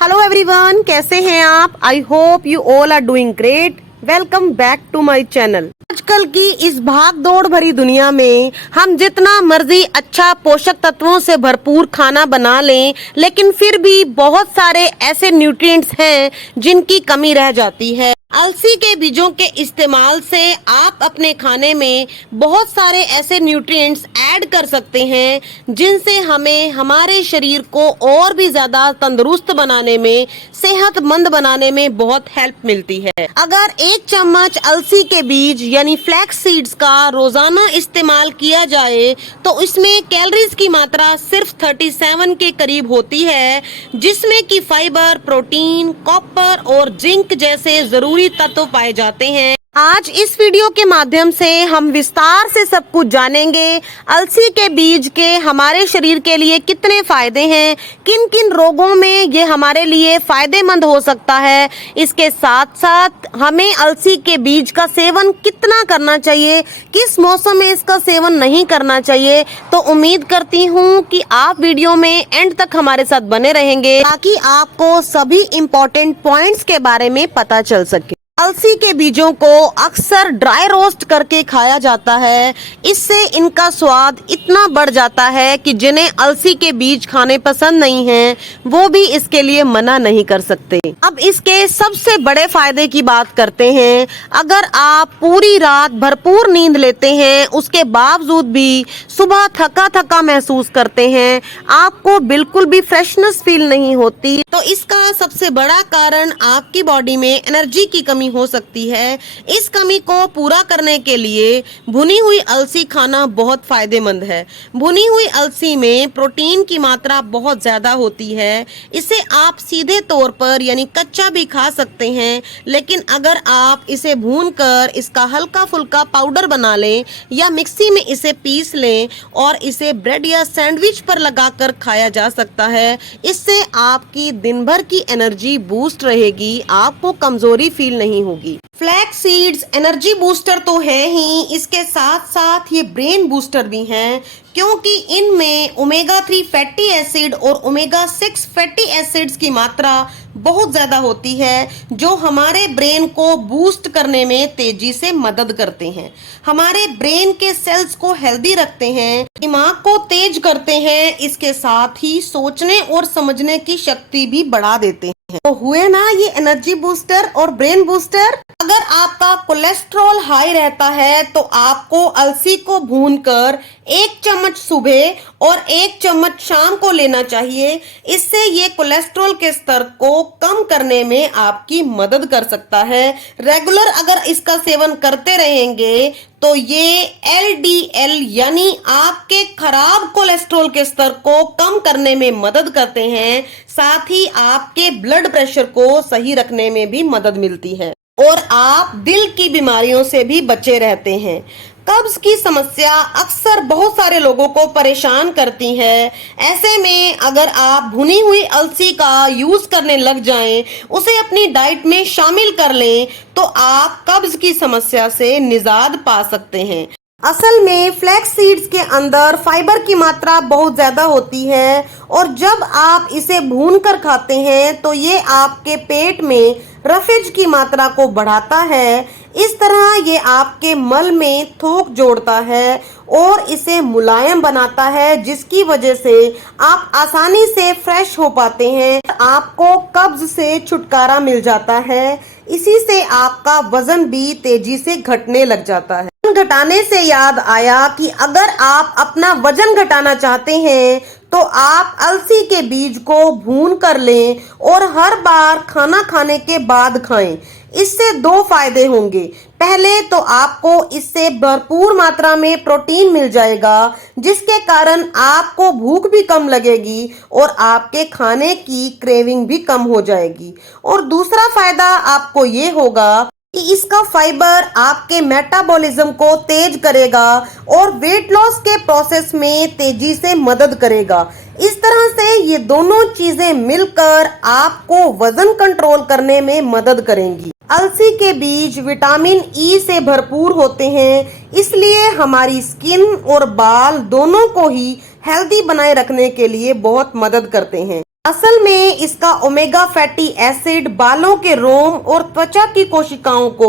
Hello everyone, कैसे हैं आप? I hope you all are doing great. Welcome back to my channel. आजकल की इस भाग दौड़ भरी दुनिया में हम जितना मर्जी अच्छा पोषक तत्वों से भरपूर खाना बना लें, लेकिन फिर भी बहुत सारे ऐसे न्यूट्रिएंट्स हैं जिनकी कमी रह जाती है। अलसी के बीजों के इस्तेमाल से आप अपने खाने में बहुत सारे ऐसे न्यूट्रिएंट्स ऐड कर सकते हैं जिनसे हमें हमारे शरीर को और भी ज्यादा तंदुरुस्त बनाने में, सेहतमंद बनाने में बहुत हेल्प मिलती है। अगर 1 चम्मच अलसी के बीज यानी फ्लैक्स सीड्स का रोजाना इस्तेमाल किया जाए तो इसमें कैलोरीज की मात्रा सिर्फ 37 के करीब होती है, जिसमें कि फाइबर, प्रोटीन, कॉपर और जिंक जैसे जरूरी तत्व पाए जाते हैं। आज इस वीडियो के माध्यम से हम विस्तार से सब कुछ जानेंगे। अलसी के बीज के हमारे शरीर के लिए कितने फायदे हैं, किन किन रोगों में ये हमारे लिए फायदेमंद हो सकता है, इसके साथ साथ हमें अलसी के बीज का सेवन कितना करना चाहिए, किस मौसम में इसका सेवन नहीं करना चाहिए। तो उम्मीद करती हूँ कि आप वीडियो में एंड तक हमारे साथ बने रहेंगे ताकि आपको सभी इम्पोर्टेंट पॉइंट्स के बारे में पता चल सके। अलसी के बीजों को अक्सर ड्राई रोस्ट करके खाया जाता है। इससे इनका स्वाद इतना बढ़ जाता है कि जिन्हें अलसी के बीज खाने पसंद नहीं हैं, वो भी इसके लिए मना नहीं कर सकते। अब इसके सबसे बड़े फायदे की बात करते हैं। अगर आप पूरी रात भरपूर नींद लेते हैं, उसके बावजूद भी सुबह थका थका महसूस करते हैं, आपको बिल्कुल भी फ्रेशनेस फील नहीं होती, तो इसका सबसे बड़ा कारण आपकी बॉडी में एनर्जी की कमी हो सकती है। इस कमी को पूरा करने के लिए भुनी हुई अलसी खाना बहुत फायदेमंद है। भुनी हुई अलसी में प्रोटीन की मात्रा बहुत ज्यादा होती है। इसे आप सीधे तौर पर यानी कच्चा भी खा सकते हैं, लेकिन अगर आप इसे भूनकर इसका हल्का फुल्का पाउडर बना लें या मिक्सी में इसे पीस लें और इसे ब्रेड या सैंडविच पर लगाकर खाया जा सकता है। इससे आपकी दिन भर की एनर्जी बूस्ट रहेगी, आपको कमजोरी फील नहीं होगी। फ्लैक्स सीड्स एनर्जी बूस्टर तो है ही, इसके साथ साथ ये ब्रेन बूस्टर भी हैं, क्योंकि इनमें ओमेगा 3 फैटी एसिड और ओमेगा 6 फैटी एसिड्स की मात्रा बहुत ज्यादा होती है, जो हमारे ब्रेन को बूस्ट करने में तेजी से मदद करते हैं। हमारे ब्रेन के सेल्स को हेल्दी रखते हैं, दिमाग को तेज करते हैं, इसके साथ ही सोचने और समझने की शक्ति भी बढ़ा देते हैं। तो हुए ना ये एनर्जी बूस्टर और ब्रेन बूस्टर। अगर आपका कोलेस्ट्रॉल हाई रहता है तो आपको अलसी को भूनकर 1 चम्मच सुबह और 1 चम्मच शाम को लेना चाहिए। इससे ये कोलेस्ट्रॉल के स्तर को कम करने में आपकी मदद कर सकता है। रेगुलर अगर इसका सेवन करते रहेंगे तो ये LDL यानी आपके खराब कोलेस्ट्रॉल के स्तर को कम करने में मदद करते हैं। साथ ही आपके ब्लड प्रेशर को सही रखने में भी मदद मिलती है और आप दिल की बीमारियों से भी बचे रहते हैं। कब्ज की समस्या अक्सर बहुत सारे लोगों को परेशान करती है। ऐसे में अगर आप भुनी हुई अलसी का यूज करने लग जाएं, उसे अपनी डाइट में शामिल कर लें, तो आप कब्ज की समस्या से निजात पा सकते हैं। असल में फ्लैक्स सीड्स के अंदर फाइबर की मात्रा बहुत ज्यादा होती है और जब आप इसे भूनकर खाते हैं तो ये आपके पेट में रफेज की मात्रा को बढ़ाता है। इस तरह ये आपके मल में थोक जोड़ता है और इसे मुलायम बनाता है, जिसकी वजह से आप आसानी से फ्रेश हो पाते हैं। आपको कब्ज से छुटकारा मिल जाता है। इसी से आपका वजन भी तेजी से घटने लग जाता है। घटाने से याद आया कि अगर आप अपना वजन घटाना चाहते हैं तो आप अलसी के बीज को भून कर लें और हर बार खाना खाने के बाद खाएं। इससे 2 फायदे होंगे। पहले तो आपको इससे भरपूर मात्रा में प्रोटीन मिल जाएगा, जिसके कारण आपको भूख भी कम लगेगी और आपके खाने की क्रेविंग भी कम हो जाएगी। और दूसरा फायदा आपको ये होगा कि इसका फाइबर आपके मेटाबॉलिज्म को तेज करेगा और वेट लॉस के प्रोसेस में तेजी से मदद करेगा। इस तरह से ये दोनों चीजें मिलकर आपको वजन कंट्रोल करने में मदद करेंगी। अलसी के बीज विटामिन ई से भरपूर होते हैं, इसलिए हमारी स्किन और बाल दोनों को ही हेल्दी बनाए रखने के लिए बहुत मदद करते हैं। असल में इसका ओमेगा फैटी एसिड बालों के रोम और त्वचा की कोशिकाओं को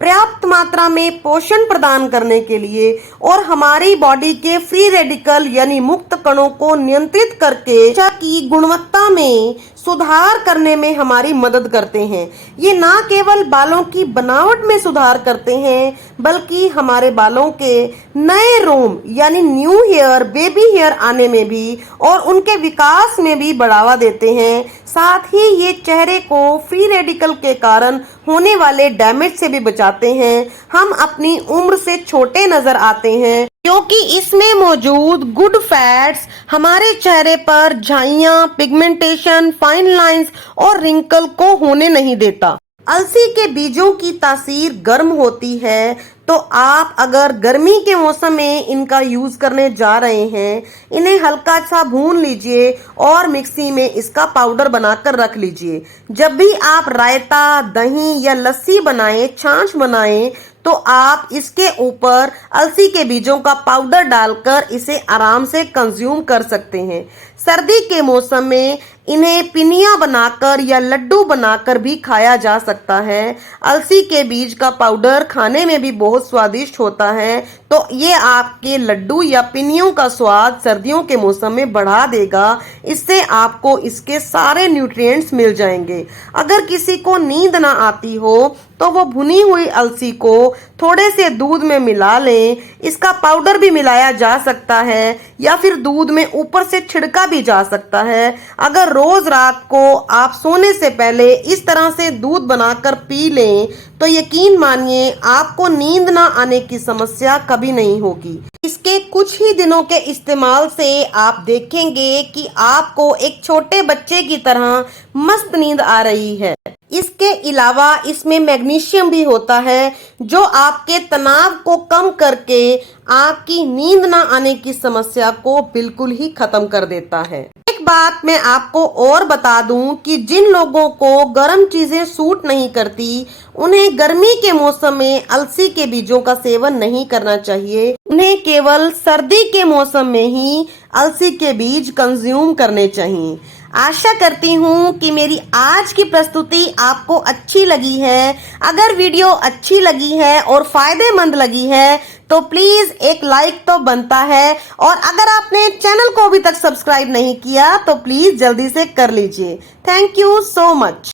पर्याप्त मात्रा में पोषण प्रदान करने के लिए और हमारी बॉडी के फ्री रेडिकल यानी मुक्त कणों को नियंत्रित करके त्वचा की गुणवत्ता में सुधार करने में हमारी मदद करते हैं। ये ना केवल बालों की बनावट में सुधार करते हैं बल्कि हमारे बालों के नए रोम यानी न्यू हेयर, बेबी हेयर आने में भी और उनके विकास में भी बढ़ावा देते हैं। साथ ही ये चेहरे को फ्री रेडिकल के कारण होने वाले डैमेज से भी बचाते हैं। हम अपनी उम्र से छोटे नजर आते हैं क्योंकि इसमें मौजूद गुड फैट्स हमारे चेहरे पर झाइयां, पिगमेंटेशन, फाइन लाइंस और रिंकल को होने नहीं देता। अलसी के बीजों की तासीर गर्म होती है, तो आप अगर गर्मी के मौसम में इनका यूज करने जा रहे हैं, इन्हें हल्का सा भून लीजिए और मिक्सी में इसका पाउडर बनाकर रख लीजिए। जब भी आप रायता, दही या लस्सी बनाएं, छाछ बनाएं, तो आप इसके ऊपर अलसी के बीजों का पाउडर डालकर इसे आराम से कंज्यूम कर सकते हैं। सर्दी के मौसम में इन्हें पिनिया बनाकर या लड्डू बनाकर भी खाया जा सकता है। अलसी के बीज का पाउडर खाने में भी बहुत स्वादिष्ट होता है, तो ये आपके लड्डू या पिनियों का स्वाद सर्दियों के मौसम में बढ़ा देगा। इससे आपको इसके सारे न्यूट्रिएंट्स मिल जाएंगे। अगर किसी को नींद ना आती हो तो वो भुनी हुई अलसी को थोड़े से दूध में मिला लें। इसका पाउडर भी मिलाया जा सकता है या फिर दूध में ऊपर से छिड़का भी जा सकता है। अगर रोज रात को आप सोने से पहले इस तरह से दूध बनाकर पी लें तो यकीन मानिए आपको नींद ना आने की समस्या कभी नहीं होगी। इसके कुछ ही दिनों के इस्तेमाल से आप देखेंगे कि आपको एक छोटे बच्चे की तरह मस्त नींद आ रही है। इसके अलावा इसमें मैग्नीशियम भी होता है जो आपके तनाव को कम करके आपकी नींद ना आने की समस्या को बिल्कुल ही खत्म कर देता है। एक बात मैं आपको और बता दूं कि जिन लोगों को गर्म चीजें सूट नहीं करती, उन्हें गर्मी के मौसम में अलसी के बीजों का सेवन नहीं करना चाहिए। उन्हें केवल सर्दी के मौसम में ही अलसी के बीज कंज्यूम करने चाहिए। आशा करती हूँ कि मेरी आज की प्रस्तुति आपको अच्छी लगी है। अगर वीडियो अच्छी लगी है और फायदेमंद लगी है तो प्लीज एक लाइक तो बनता है, और अगर आपने चैनल को अभी तक सब्सक्राइब नहीं किया तो प्लीज जल्दी से कर लीजिए। Thank you so much.